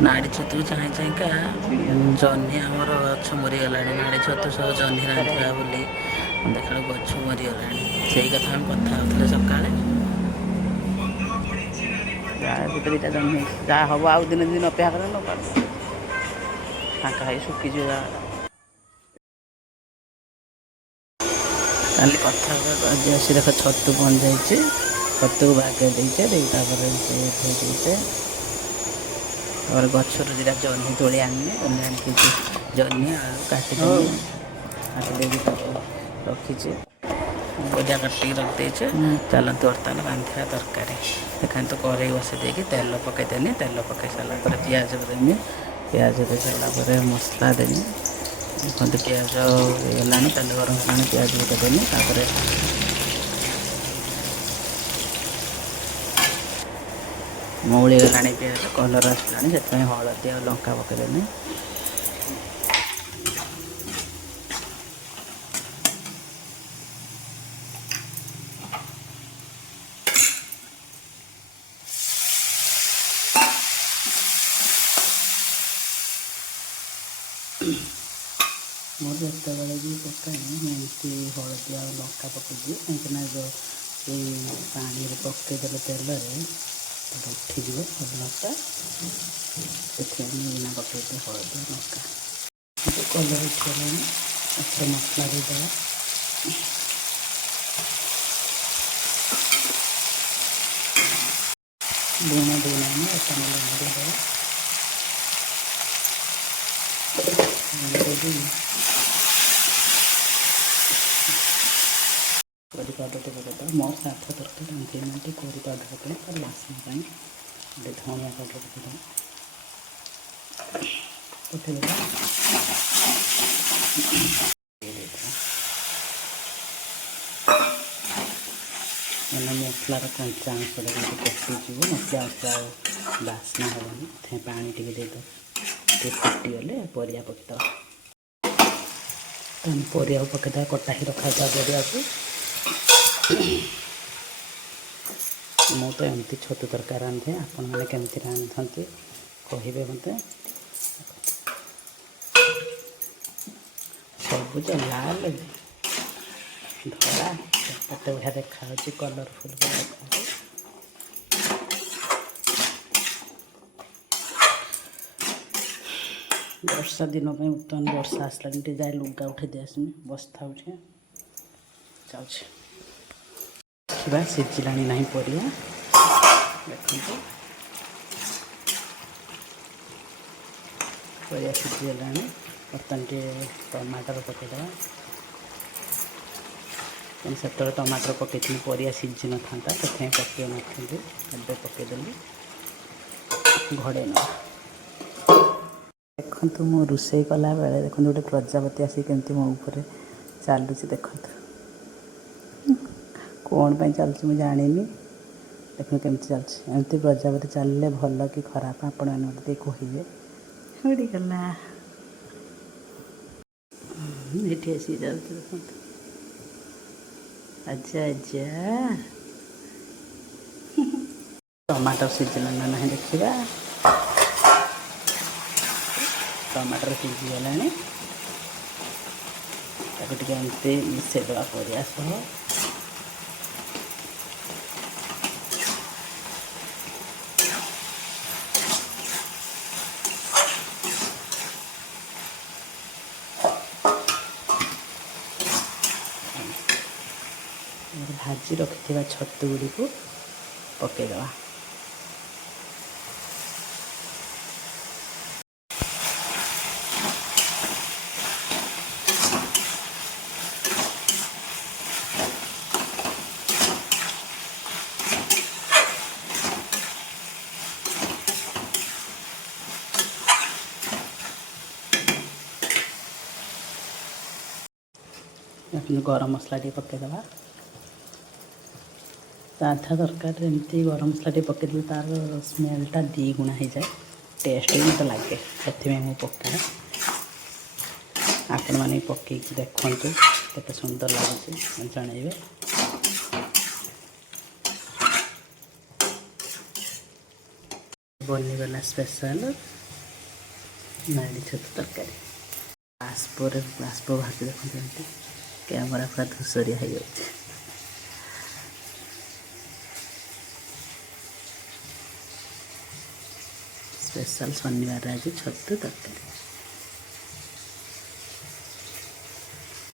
नाड़ी छतु चाहे चाहेका जह्नी आमर गछ मरीगला नाड़ी छतु सब जह्नी रांधा बोली देखा गछ मरीगला से कथा हम कथा होते सका गोटे दुटा जह्नी जहाँ हम आउ दिन दिन अपेक्षा कर फाँका सुखी काली कथा आसी देख छतु बन जाइए छतु को बागे देचे और गचर दुटा जह्नी तोड़ी आने जह्नी आलू काटी रखीचे भजा काटिक रखिदे चलते बर्तमान रांधा तरकारी देखा तो कड़े बसई देकी तेल पकईदेनी तेल पकई सारा पियाज देमी पियाज दे सारापर मसला देमी देखते पियाज होगा तेल गरम होगा पियाज पकईदेमी मौली गला पियाज कलर आसला से हलदी और लंका पकईदेमी मोर जिते बड़े भी पकाए एमती हलदी आ लंका पकईदिए कहीं जो पानी पकईदे तेल उठीज कलरटा से पकईदे हलदी लंका कलर उठिगला मसला देदेगा लुण देना लुण देदेगा करी पाउडर टे पकड़ मोर साधा तरकारी रांधे मिनट करी पाउडर पकड़े तार बास्ना गोटे धनिया पाउडर पकड़ मैंने मसलार कंचा अंशटा पकईजी मसला मसला बास्ना हेनी पानी टे देद फुटीगले परिया पकईद परिया पकईद कटा ही रखा परिया को मु तो एमती छतु तरकारी रांधे आपण मैंने केमती रांधते कहे मत सबुज लाल धला केते बढ़िया देखा कलरफुल वर्षा दिन बर्तमान वर्षा आसला जाए लुगा उठे दे आसमी बस्ता उठे जाऊँ सीझिला ना परिया देखो परिया सीझीगला बर्तमान टे टमाटर पकईदे से टमाटर पकई परिया सीझी न था से पकई नी पकईदेली घड़े ना देखु मो रोषे कला बेले देखो गोटे प्रजापति आसिक केमती मो ऊपर चलुची देखु कौन पर चलुची मुझे जानी देखो केमती चलती एमती प्रजापति चलिए भल कि खराब आपण मैंने कहे उड़ीगला ये आसी जाऊँ देखो अच्छा अच्छा टमाटर सीझिला ना नहीं देखा टमाटर सीझीगला एमती मिसेदवा परिया सह भाजी रखि छतु गुड़ी को पकईदवा गरम मसला टे पकईदवा साधा तरकारी एमती गरम मसला टे पकईदे तार स्मेलटा दी गुणा हो जाए टेस्ट भी मत लगे से मुझे पकाए आपण मैंने पकई देखु केते सुंदर लगुच जनइबे बनीगला स्पेशल नाड़ी छतु तरकारी बाष्प बाहर देखते कैमरा पूरा धूसरिया हो जाए स्पेशल शनिवार आज छतु तरकारी।